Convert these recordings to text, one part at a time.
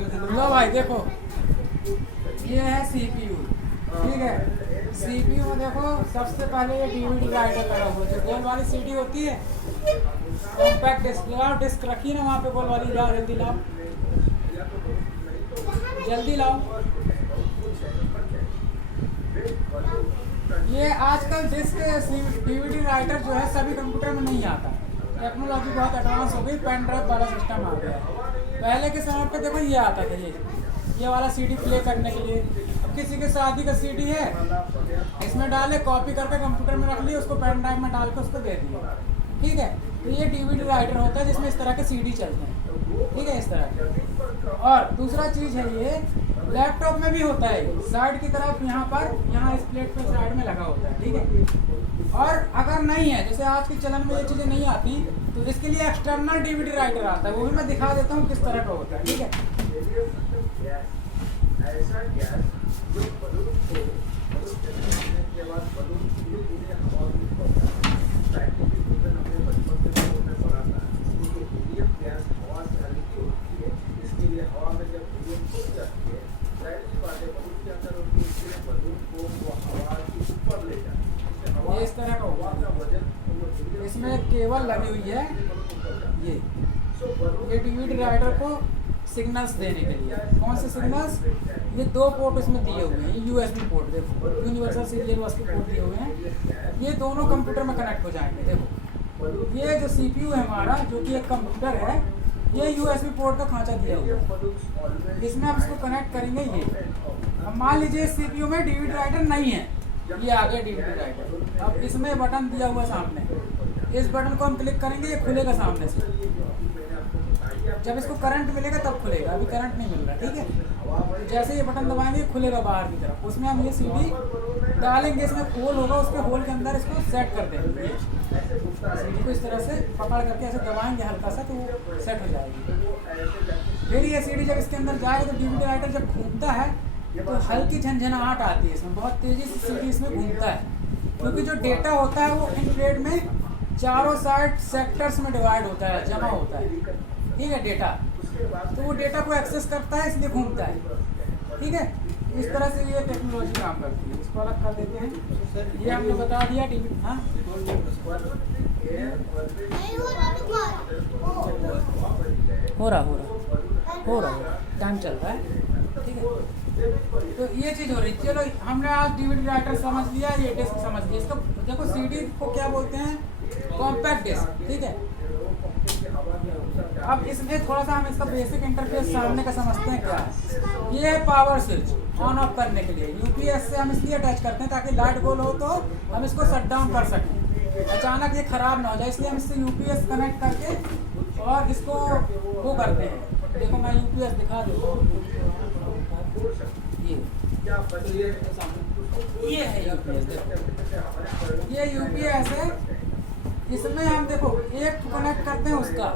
लो भाई देखो, ये है सीपीयू। ठीक है, सीपीयू में देखो सबसे पहले ये डीवीडी राइटर लगा हुआ है, जो गोल वाली सीडी होती है। कॉम्पैक्ट डिस्क लगाओ, डिस्क रखी ना वहाँ पे गोल वाली, लाओ जल्दी लाओ, जल्दी लाओ। ये आजकल डिस्क डीवीडी राइटर जो है सभी कंप्यूटर में नहीं आता। टेक्नोलॉजी बहुत एडवांस हो गई, पेन ड्राइव वाला सिस्टम आ गया है। पहले के समय पे देखो ये आता था, ये वाला सीडी प्ले करने के लिए। अब किसी के शादी का सीडी है, इसमें डाले, कॉपी करके कंप्यूटर में रख लिया, उसको पेन ड्राइव में डाल के उसको दे दिया। ठीक है, तो ये डीवीडी राइटर होता है जिसमें इस तरह के सीडी चलते हैं। ठीक है, इस तरह के। और दूसरा चीज़ है, ये लैपटॉप में भी होता है, साइड की तरफ यहाँ पर, यहाँ इस प्लेट पे साइड में लगा होता है। ठीक है, और अगर नहीं है, जैसे आज के चलन में ये चीज़ें नहीं आती, तो इसके लिए एक्सटर्नल डीवीडी राइटर आता है, वो भी मैं दिखा देता हूँ किस तरह का होता है। ठीक है, ये इस तरह का होता है, इसमें केबल लगी हुई है। ये डीवीडी राइटर को सिग्नल्स देने के लिए, कौन से सिग्नल्स, ये दो पोर्ट इसमें दिए हुए हैं। यूएसबी पोर्ट, देखो यूनिवर्सल सीरियल यूएसबी पोर्ट दिए हुए हैं, ये दोनों कंप्यूटर में कनेक्ट हो जाएंगे। देखो ये जो सीपीयू है हमारा, जो कि एक कंप्यूटर है, ये यूएसबी पोर्ट का खांचा दिया हुआ है, इसमें हम इसको कनेक्ट करेंगे। ये अब मान लीजिए इस सीपीयू में डीवीडी राइटर नहीं है, ये आ गया डीवीडी राइटर। अब इसमें बटन दिया हुआ सामने, इस बटन को हम क्लिक करेंगे, ये खुलेगा सामने से। जब इसको करंट मिलेगा तब खुलेगा, अभी करंट नहीं मिल रहा। ठीक है, तो जैसे ये बटन दबाएंगे खुलेगा बाहर की तरफ, उसमें हम ये सीडी डालेंगे, इसमें होल होगा, उसके होल के अंदर इसको सेट कर देंगे। सीडी को इस तरह से पकड़ करके ऐसे दबाएंगे हल्का सा, तो वो सेट हो जाएगी। फिर ये सीडी जब इसके अंदर जाएगा, तो डीवीडी राइटर जब घूमता है तो हल्की झंझनाहट आती है इसमें, बहुत तेज़ी से सीडी इसमें घूमता है, क्योंकि जो डेटा होता है वो इन प्लेट में चारों साइड सेक्टर्स में डिवाइड होता है, जमा होता है। ठीक है, डेटा, तो वो डेटा को एक्सेस करता है, इसलिए घूमता है। ठीक है, इस तरह से ये टेक्नोलॉजी काम करती है। इसको अलग कर देते हैं, ये हमने बता दिया। टीवी हाँ हो रहा टाइम चल रहा है। ठीक है, तो ये चीज़ हो रही। चलो हमने आज डीवीडी राइटर समझ लिया, ये डिस्क समझ लिया। इसको देखो, सीडी को क्या बोलते हैं, कॉम्पैक्ट डिस्क। ठीक है, अब इसमें थोड़ा सा हम इसका बेसिक इंटरफेस सामने का समझते हैं क्या है। ये है पावर स्विच ऑन ऑफ करने के लिए, यूपीएस से हम इसलिए अटैच करते हैं ताकि लाइट गोल हो तो हम इसको शट डाउन कर सकें, अचानक ये ख़राब ना हो जाए, इसलिए हम इससे यूपीएस कनेक्ट करके और इसको वो करते हैं। देखो मैं यूपीएस दिखा देता हूँ, ये है यूपीएस। देखो ये यूपीएस है, इसमें हम देखो एक कनेक्ट करते हैं उसका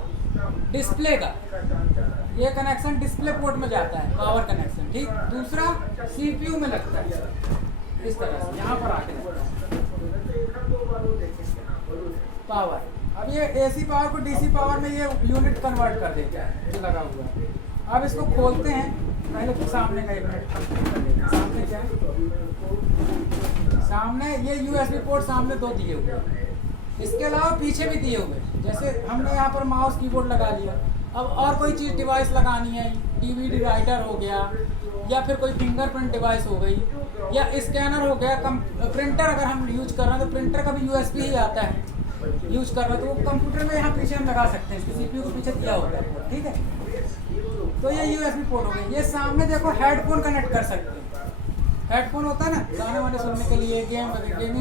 डिस्प्ले का, ये कनेक्शन डिस्प्ले पोर्ट में जाता है, पावर कनेक्शन। ठीक, दूसरा सीपीयू में लगता है इस तरह से, यहाँ पर आके पावर। अब ये एसी पावर को डीसी पावर में ये यूनिट कन्वर्ट कर देता है, जो लगा हुआ है। अब इसको खोलते हैं, पहले तो सामने का एक मिनट, सामने क्या है, सामने ये यूएसबी पोर्ट सामने दो दिए हुए हैं, इसके अलावा पीछे भी दिए हुए। जैसे हमने यहाँ पर माउस कीबोर्ड लगा लिया, अब और कोई चीज़ डिवाइस लगानी है, डीवीडी राइटर हो गया, या फिर कोई फिंगरप्रिंट डिवाइस हो गई, या स्कैनर हो गया, प्रिंटर अगर हम यूज कर रहे हैं तो प्रिंटर का भी यूएसबी ही आता है यूज कर रहे हैं, तो वो कंप्यूटर में यहाँ पीछे हम लगा सकते हैं, इसके सीपीयू को पीछे दिया होता है। ठीक है, तो ये यूएसबी पोर्ट हो गई। ये सामने देखो हेडफोन कनेक्ट कर सकते हैं, हेडफोन होता है ना गाने वाने सुनने के लिए, गेमिंग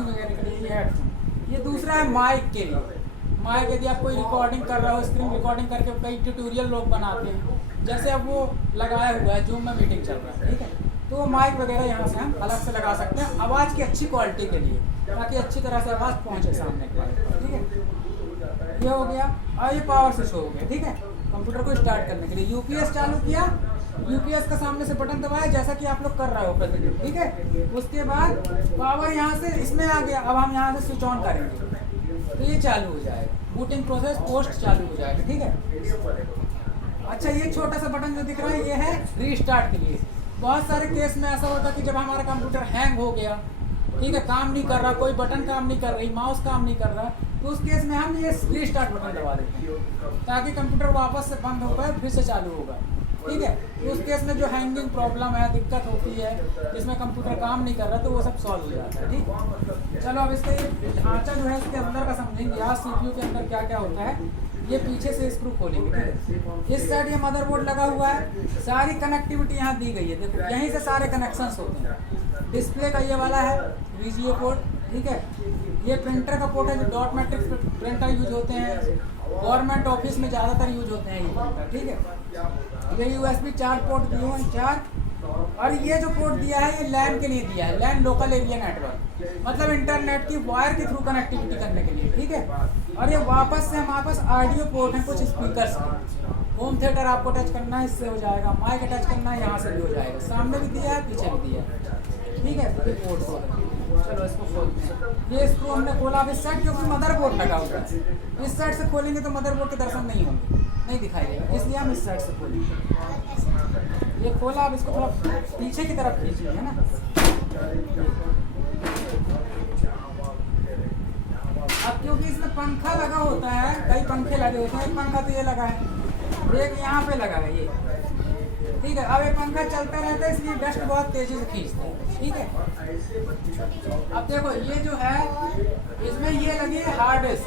वगैरह के लिए, ये हेडफोन। ये दूसरा है माइक के लिए, माइक यदि आप कोई रिकॉर्डिंग कर रहा हो, स्क्रीन रिकॉर्डिंग करके कई ट्यूटोरियल लोग बनाते हैं, जैसे अब वो लगाया हुआ है, जूम में मीटिंग चल रहा है। ठीक है, तो वो माइक वगैरह यहाँ से हम अलग से लगा सकते हैं आवाज़ की अच्छी क्वालिटी के लिए, ताकि अच्छी तरह से आवाज़ पहुँचे सामने की। ठीक है, ये हो गया। और ये पावर स्विच हो गया। ठीक है, कंप्यूटर को स्टार्ट करने के लिए यूपीएस चालू किया, यूपीएस का सामने से बटन दबाया, जैसा कि आप लोग कर रहे हो प्रतिदिन। ठीक है, उसके बाद पावर यहाँ से इसमें आ गया, अब हम यहाँ से स्विच ऑन करेंगे तो ये चालू हो जाएगा, बूटिंग प्रोसेस पोस्ट चालू हो जाएगा। ठीक है, अच्छा, ये छोटा सा बटन जो दिख रहा है ये है रीस्टार्ट के लिए। बहुत सारे केस में ऐसा होता है कि जब हमारा कंप्यूटर हैंग हो गया, ठीक है, काम नहीं कर रहा, कोई बटन काम नहीं कर रही, माउस काम नहीं कर रहा, तो उस केस में हम ये रीस्टार्ट बटन दबा देते हैं ताकि कंप्यूटर वापस से बंद हो पाए, फिर से चालू होगा। ठीक है, तो उस केस में जो हैंगिंग प्रॉब्लम है, दिक्कत होती है, जिसमें कंप्यूटर काम नहीं कर रहा, तो वो सब सॉल्व हो जाता है। ठीक, चलो अब इसका ये ढांचा जो है इसके अंदर का समझेंगे। यहाँ सीपीयू के अंदर क्या क्या होता है, ये पीछे से स्क्रू खोलेंगे। ठीक है, इस साइड ये मदरबोर्ड लगा हुआ है, सारी कनेक्टिविटी यहाँ दी गई है। देखो यहीं से सारे कनेक्शंस होते हैं। डिस्प्ले का ये वाला है VGA पोर्ट। ठीक है, ये प्रिंटर का पोर्ट है, जो डॉट मैट्रिक्स प्रिंटर यूज होते हैं, गवर्नमेंट ऑफिस में ज़्यादातर यूज होते हैं ये प्रिंटर। ठीक है, ये USB 4 पोर्ट दिए हैं, 4। और ये जो पोर्ट दिया है ये लैन के लिए दिया है, लैन लोकल एरिया नेटवर्क, मतलब इंटरनेट की वायर के थ्रू कनेक्टिविटी करने के लिए। ठीक है, और ये वापस से हमारे पास ऑडियो पोर्ट है, कुछ स्पीकर्स हैं। होम थिएटर आपको टच करना है, इससे हो जाएगा। माइक टच करना है, यहाँ से भी हो जाएगा। सामने भी दिया है, पीछे भी दिया है। ठीक है, ये पोर्ट खोल, चलो इसको खोलते हैं। ये स्क्रू हमने खोला। अब इस साइड क्योंकि मदरबोर्ड लगा हुआ है, इस साइड से खोलेंगे तो मदरबोर्ड के दर्शन नहीं होंगे, नहीं दिखाई देगा, इसलिए हम इस साइड से खोलेंगे। ये खोला, अब इसको थोड़ा पीछे की तरफ खींचिए, है ना। अब क्योंकि इसमें पंखा लगा होता है, कई पंखे लगे होते हैं, एक पंखा तो ये लगा है, एक यहाँ पे लगा है ये। ठीक है, अब ये पंखा चलता रहता है, इसलिए डस्ट बहुत तेजी से खींचता है। ठीक है, अब देखो ये जो है इसमें ये लगी है हार्ड डिस्क,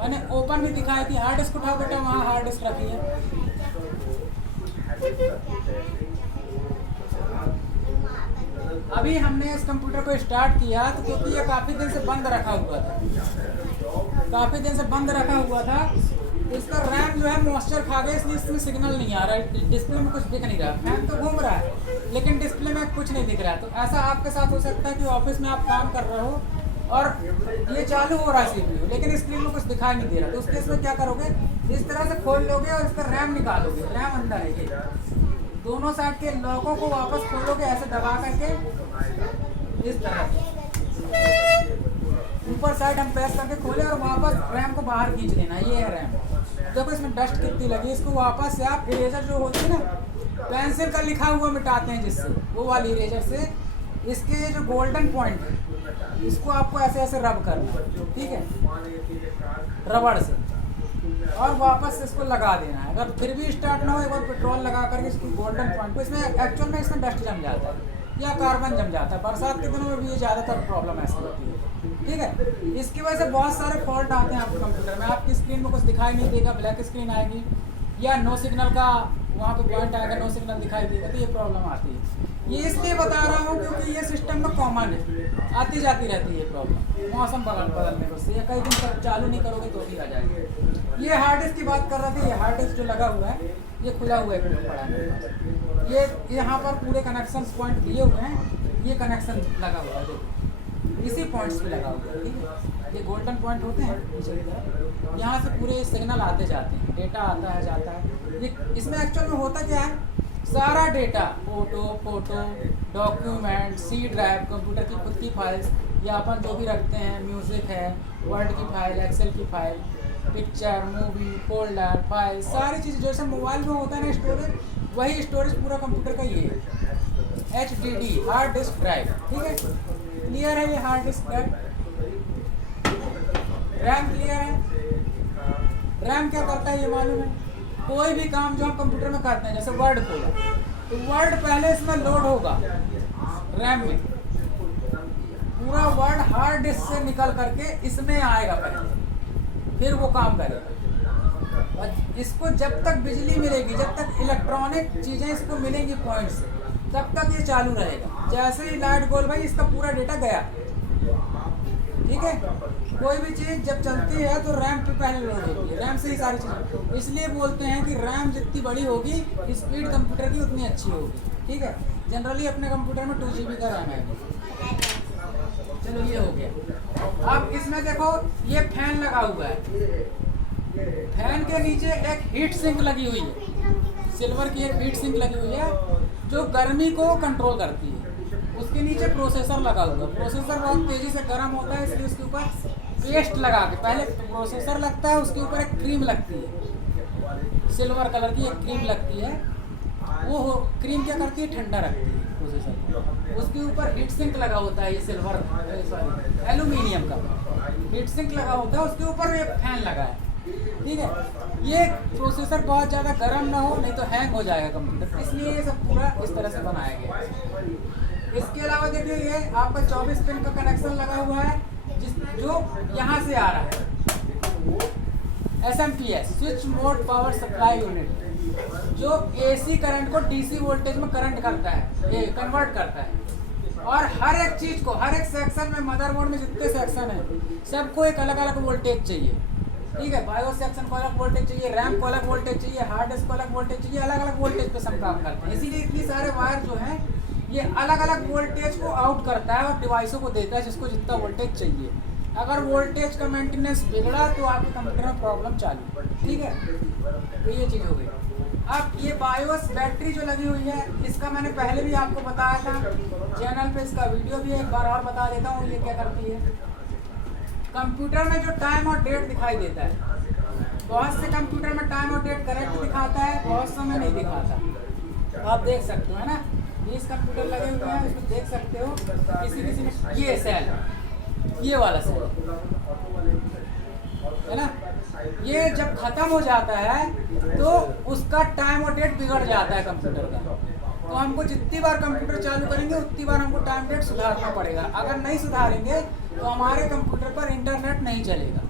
मैंने ओपन भी दिखाई थी। हार्ड डिस्क उठाओ बेटा, वहाँ हार्ड डिस्क रखी है। अभी हमने इस कंप्यूटर को स्टार्ट किया तो क्योंकि ये काफ़ी दिन से बंद रखा हुआ था, इसका रैम जो है मॉइस्चर खा गया, इसलिए इसमें सिग्नल नहीं आ रहा है, डिस्प्ले में कुछ दिख नहीं रहा। फैन तो घूम रहा है लेकिन डिस्प्ले में कुछ नहीं दिख रहा है। तो ऐसा आपके साथ हो सकता है कि ऑफिस में आप काम कर रहे हो और ये चालू हो रहा है CPU, लेकिन स्क्रीन में कुछ दिखाई नहीं दे रहा। तो उस केस में क्या करोगे, इस तरह से खोल लोगे और इसका रैम निकालोगे। रैम अंदर है, ये दोनों साइड के लॉकों को वापस खोलोगे ऐसे दबा करके, इस तरह से ऊपर साइड हम प्रेस करके खोले और वापस रैम को बाहर खींच लेना। ये है रैम। देखो इसमें डस्ट कितनी लगी, इसको वापस से आप इरेजर जो होती है ना, पेंसिल का लिखा हुआ मिटाते हैं जिससे, वो वाली इरेजर से इसके ये जो गोल्डन पॉइंट है इसको आपको ऐसे ऐसे रब करना है। ठीक है, रबड़ से, और वापस इसको लगा देना है। अगर फिर भी स्टार्ट ना हो, एक बार पेट्रोल लगा करके इसको गोल्डन पॉइंट को, इसमें एक्चुअल में इसमें डस्ट जम जाता है या कार्बन जम जाता है। बरसात के दिनों में भी ये ज़्यादातर प्रॉब्लम ऐसी होती है। ठीक है, इसकी वजह से बहुत सारे फॉल्ट आते हैं आपके कंप्यूटर में। आपकी स्क्रीन में कुछ दिखाई नहीं देगा, ब्लैक स्क्रीन आएगी, या नो सिग्नल का वहाँ पे पॉइंट आएगा, नो सिग्नल दिखाई देगा, तो ये प्रॉब्लम आती है। ये इसलिए बता रहा हूँ क्योंकि ये सिस्टम में कॉमन है, आती जाती रहती है ये प्रॉब्लम, मौसम बदलने से, या कई दिन तक चालू नहीं करोगे तो भी आ जाएगी। ये हार्ड डिस्क की बात कर रहे थे, ये हार्ड डिस्क जो लगा हुआ है ये खुला हुआ है, पड़ा है। ये यहाँ पर पूरे कनेक्शन पॉइंट दिए हुए हैं, ये कनेक्शन लगा हुआ है, देखो इसी पॉइंट्स पे लगा हुआ है। ठीक है, ये गोल्डन पॉइंट होते हैं नीचे की तरफ, यहाँ से पूरे सिग्नल आते जाते हैं, डेटा आता है जाता है। इसमें एक्चुअल में होता क्या है, सारा data, photo, document, C drive, computer की खुद की फाइल्स, या अपन जो भी रखते हैं, म्यूज़िक है, वर्ड की फाइल, एक्सेल की file, picture, movie, folder, file, सारी चीज़ जैसे मोबाइल में होता है ना स्टोरेज, वही स्टोरेज पूरा कंप्यूटर का ये है, HDD, हार्ड डिस्क ड्राइव। ठीक है, क्लियर है ये hard disk drive. RAM clear है। रैम क्या करता है ये मालूम है, कोई भी काम जो हम कंप्यूटर में करते हैं, जैसे वर्ड खोला तो वर्ड पहले इसमें लोड होगा रैम में, पूरा वर्ड हार्ड डिस्क से निकल करके इसमें आएगा पहले, फिर वो काम करेगा। और इसको जब तक बिजली मिलेगी, जब तक इलेक्ट्रॉनिक चीज़ें इसको मिलेंगी पॉइंट से, तब तक ये चालू रहेगा। जैसे ही लाइट गोल भाई, इसका पूरा डेटा गया। ठीक है, कोई भी चीज़ जब चलती है तो रैम पे पहले लोड होती है, रैम से ही सारी चीज़ें। इसलिए बोलते हैं कि रैम जितनी बड़ी होगी स्पीड कंप्यूटर की उतनी अच्छी होगी। ठीक है, जनरली अपने कंप्यूटर में 2 GB का रैम है। चलो ये हो गया। अब इसमें देखो ये फैन लगा हुआ है, फैन के नीचे एक हीट सिंक लगी हुई है, सिल्वर की एक हीट सिंक लगी हुई है जो गर्मी को कंट्रोल करती है। उसके नीचे प्रोसेसर लगा हुआ है, प्रोसेसर बहुत तेज़ी से गर्म होता है, इसलिए उसके ऊपर पेस्ट लगा के, पहले प्रोसेसर लगता है, उसके ऊपर एक क्रीम लगती है, सिल्वर कलर की एक क्रीम लगती है, वो क्रीम क्या करती है, ठंडा रखती है प्रोसेसर को। उसके ऊपर हीट सिंक लगा होता है, ये सिल्वर सॉरी एल्यूमिनियम का हीट सिंक लगा होता है, उसके ऊपर एक फैन लगा है, ठीक है। ये प्रोसेसर बहुत ज़्यादा गर्म ना हो, नहीं तो हैंग हो जाएगा कंप्यूटर, इसलिए ये सब पूरा इस तरह से बनाया गया है। इसके अलावा देखिए ये आपका 24 पिन का कनेक्शन लगा हुआ है, जो यहाँ से आ रहा है, SMPS switch mode power supply unit, जो AC करंट को DC वोल्टेज में करंट करता है, ये कन्वर्ट करता है। और हर एक चीज़ को, हर एक सेक्शन में, मदरबोर्ड में जितने सेक्शन हैं सबको एक अलग अलग वोल्टेज चाहिए, ठीक है। बायोस सेक्शन को अलग वोल्टेज चाहिए, रैम को अलग वोल्टेज चाहिए, हार्ड डिस्क को अलग वोल्टेज चाहिए, अलग अलग वोल्टेज पे सब काम करते हैं। इसीलिए ये सारे वायर जो हैं ये अलग अलग वोल्टेज को आउट करता है और डिवाइसों को देता है जिसको जितना वोल्टेज चाहिए। अगर वोल्टेज का मेंटेनेंस बिगड़ा तो आपके कंप्यूटर में प्रॉब्लम चालू, ठीक है। तो ये चीज़ हो गई। अब ये बायोस बैटरी जो लगी हुई है, इसका मैंने पहले भी आपको बताया था, चैनल पे इसका वीडियो भी एक बार और बता देता हूँ। ये क्या करती है, कंप्यूटर में जो टाइम और डेट दिखाई देता है, बहुत से कंप्यूटर में टाइम और डेट करेक्ट दिखाता है, बहुत समय नहीं दिखाता। आप देख सकते हो, है ना, 20 कंप्यूटर लगे हुए हैं, इसमें देख सकते हो किसी किसी में ये सेल, ये वाला सेल है ना, ये जब खत्म हो जाता है तो उसका टाइम और डेट बिगड़ जाता है कंप्यूटर का। तो हमको जितनी बार कंप्यूटर चालू करेंगे उतनी बार हमको टाइम डेट सुधारना पड़ेगा। अगर नहीं सुधारेंगे तो हमारे कंप्यूटर पर इंटरनेट नहीं चलेगा।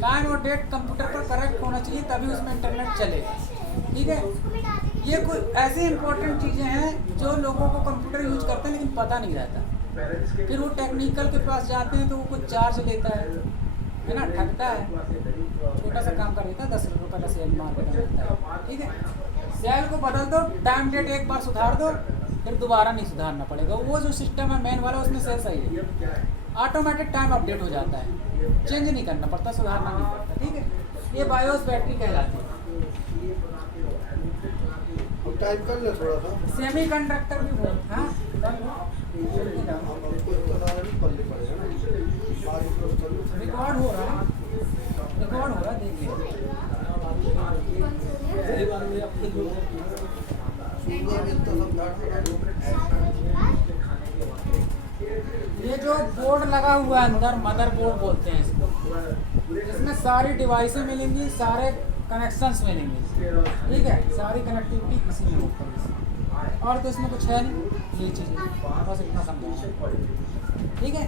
टाइम और डेट कंप्यूटर पर करेक्ट होना चाहिए, तभी उसमें इंटरनेट चलेगा, ठीक है। ये कुछ ऐसी इंपॉर्टेंट चीज़ें हैं जो लोगों को कंप्यूटर यूज करते हैं लेकिन पता नहीं रहता। फिर वो टेक्निकल के पास जाते हैं तो वो कुछ चार्ज लेता है ना, ठगता है, छोटा सा काम कर देता है, 10 रुपये का सेल मार के देता है, ठीक है। सेल को बदल दो, टाइम डेट एक बार सुधार दो, फिर दोबारा नहीं सुधारना पड़ेगा। वो जो सिस्टम है मेन वाला, उसमें सेल सही है, ऑटोमेटिक टाइम अपडेट हो जाता है, चेंज नहीं करना पड़ता, सुधारना नहीं पड़ता, ठीक है। ये बायोस बैटरी कहलाती है। टाइप कर ले थोड़ा सा, सेमीकंडक्टर भी बहुत, हाँ रिकॉर्ड हो रहा है, देखिए ये जो बोर्ड लगा हुआ है अंदर, मदरबोर्ड बोलते हैं इसको, इसमें सारी डिवाइसें मिलेंगी, सारे कनेक्शंस मिलेंगे, ठीक है, सारी कनेक्टिविटी इसी में होती है। और तो इसमें कुछ है नहीं, ये चीज़ बस इतना समझा, ठीक है।